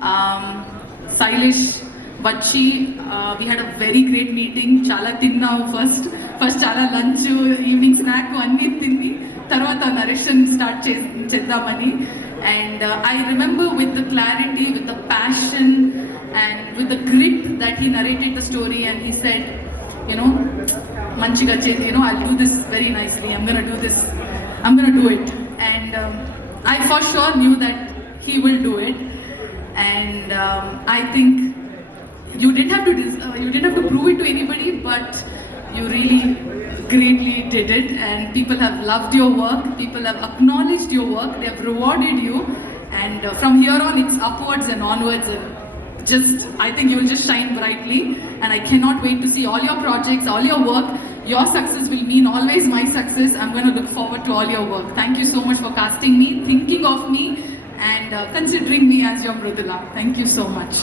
Silish, Vachi, we had a very great meeting. Chala tinna first chala lunch, evening snack, anni tinni. Tarvata narration start cheddamani. And I remember with the clarity, with the passion, and with the grit that he narrated the story, and he said, you know, manchiga chethi, you know, I'll do this very nicely. I'm gonna do this. I'm gonna do it. And I for sure knew that he will do it. And I think you didn't have to prove it to anybody, but you really greatly did it, and people have loved your work, people have acknowledged your work, they have rewarded you, and from here on it's upwards and onwards, and just I think you will just shine brightly, and I cannot wait to see all your projects, all your work. Your success will mean always my success. I'm going to look forward to all your work. Thank you so much for casting me, thinking of me, and considering me as your Mridula. Thank you so much.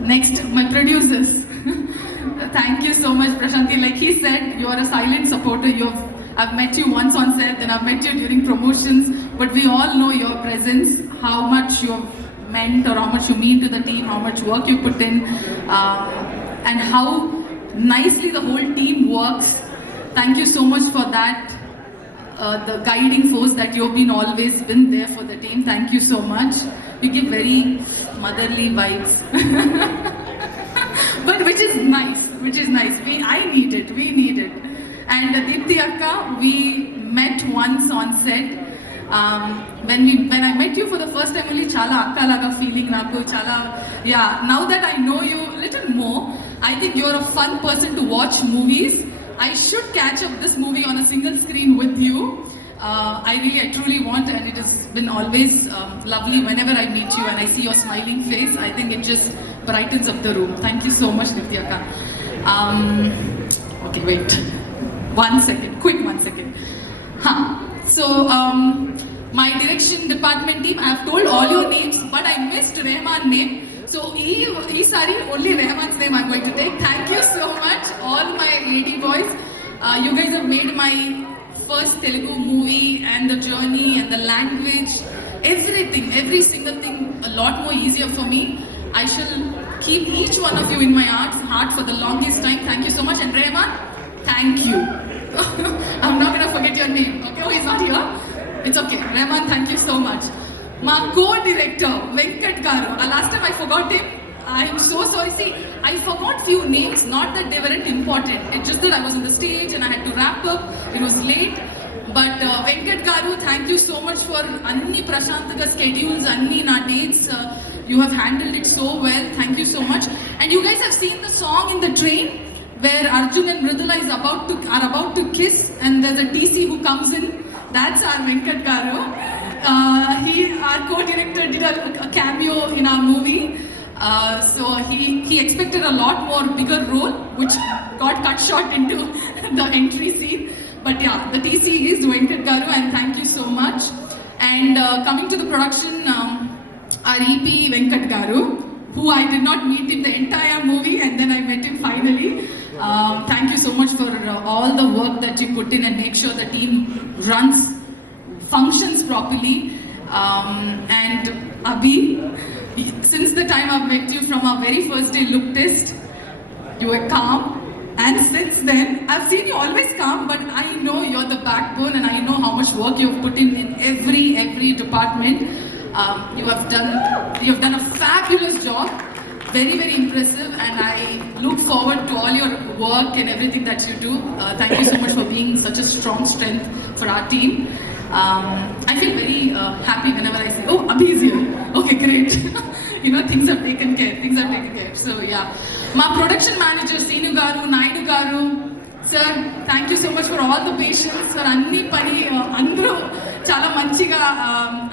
Next, my producers. Thank you so much, Prashanti. Like he said, you are a silent supporter. I've met you once on set, then I've met you during promotions, but we all know your presence, how much you've meant or how much you mean to the team, how much work you put in, and how nicely the whole team works. Thank you so much for that. The guiding force that you've always been there for the team. Thank you so much. You give very motherly vibes. But which is nice. I need it. And Deepthi Akka, we met once on set. When I met you for the first time, only chala akka laga feeling naku chala. Yeah, now that I know you a little more, I think you're a fun person to watch movies. I should catch up this movie on a single screen with you. I truly want, and it has been always lovely whenever I meet you and I see your smiling face. I think it just brightens up the room. Thank you so much, Deepthi Akka. Okay, wait. 1 second. Quick 1 second. So, my direction department team, I have told all your names, but I missed Rehman's name. So, sorry, only Rehman's name I'm going to take. Thank you so much, all my lady boys. You guys have made my first Telugu movie and the journey and the language, everything, every single thing a lot more easier for me. I shall keep each one of you in my heart for the longest time. Thank you so much. And Rehman, thank you. I'm not going to forget your name. Okay, oh, he's not here. It's okay. Rehman, thank you so much. My co-director, Venkat Garu. Last time I forgot him. I'm so sorry. See, I forgot few names, not that they weren't important. It's just that I was on the stage and I had to wrap up. It was late. But Venkat Garu, thank you so much for Anni Prashantaga schedules, Anni na dates. You have handled it so well. Thank you so much. And you guys have seen the song in the train where Arjun and Mridula are about to kiss, and there's a TC who comes in. That's our Venkat Garu. Our co-director, did a cameo in our movie. So he expected a lot more bigger role, which got cut short into the entry scene. But yeah, the TC is Venkat Garu, and thank you so much. And coming to the production, our EP Venkat Garu, who I did not meet in the entire movie, and then I met him finally. Thank you so much for all the work that you put in and make sure the team functions properly. And Abhi, since the time I've met you from our very first day look test, you were calm. And since then, I've seen you always calm, but I know you're the backbone, and I know how much work you've put in every department. You have done a fabulous job, very impressive, and I look forward to all your work and everything that you do. Thank you so much for being such a strong strength for our team. I feel very happy whenever I say, oh, Abhi is here. Okay, great. Things are taken care. So yeah, my production manager, Senu Garu, Naidu Garu, sir, thank you so much for all the patience. Sir, Anni Pani, Andru, Chala Manchiga.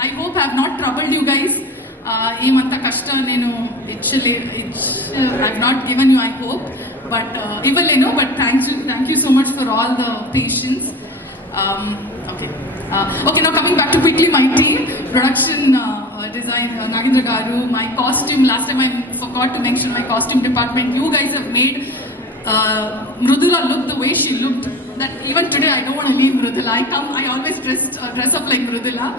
I hope I have not troubled you guys. Emanta kashta nenu I've not given you, I hope. But but thank you so much for all the patience. Okay, now coming back to quickly my team, production design, Nagendra Garu, my costume, last time I forgot to mention my costume department. You guys have made Mridula look the way she looked. That even today I don't want to leave Mridula. I always dress up like Mridula.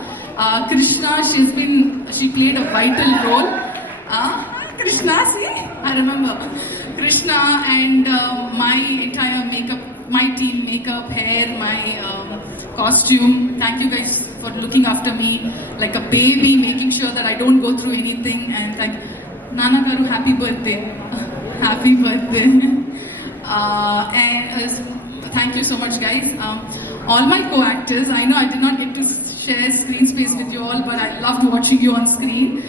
Krishna, she's been she played a vital role. Krishna, see? I remember. Krishna and my entire makeup, my team, makeup, hair, my costume. Thank you guys for looking after me like a baby, making sure that I don't go through anything. And thank Nana Garu, happy birthday. Happy birthday. Thank you so much, guys. All my co-actors, I know I did not get to share screen space with you all, but I loved watching you on screen.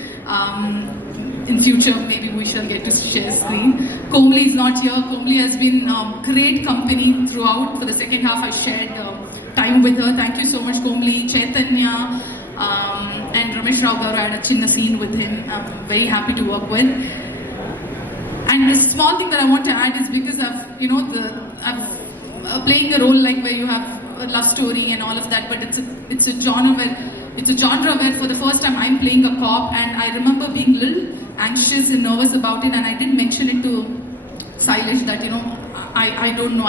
In future, maybe we shall get to share screen. Komli is not here. Komli has been great company throughout. For the second half, I shared time with her. Thank you so much, Komli. Chaitanya and Ramesh Rao Garu, I had a chinna scene with him. I'm very happy to work with. And a small thing that I want to add is because I've playing a role like where you have a love story and all of that, but it's a genre where for the first time I'm playing a cop, and I remember being a little anxious and nervous about it, and I did mention it to Sailesh that I don't know.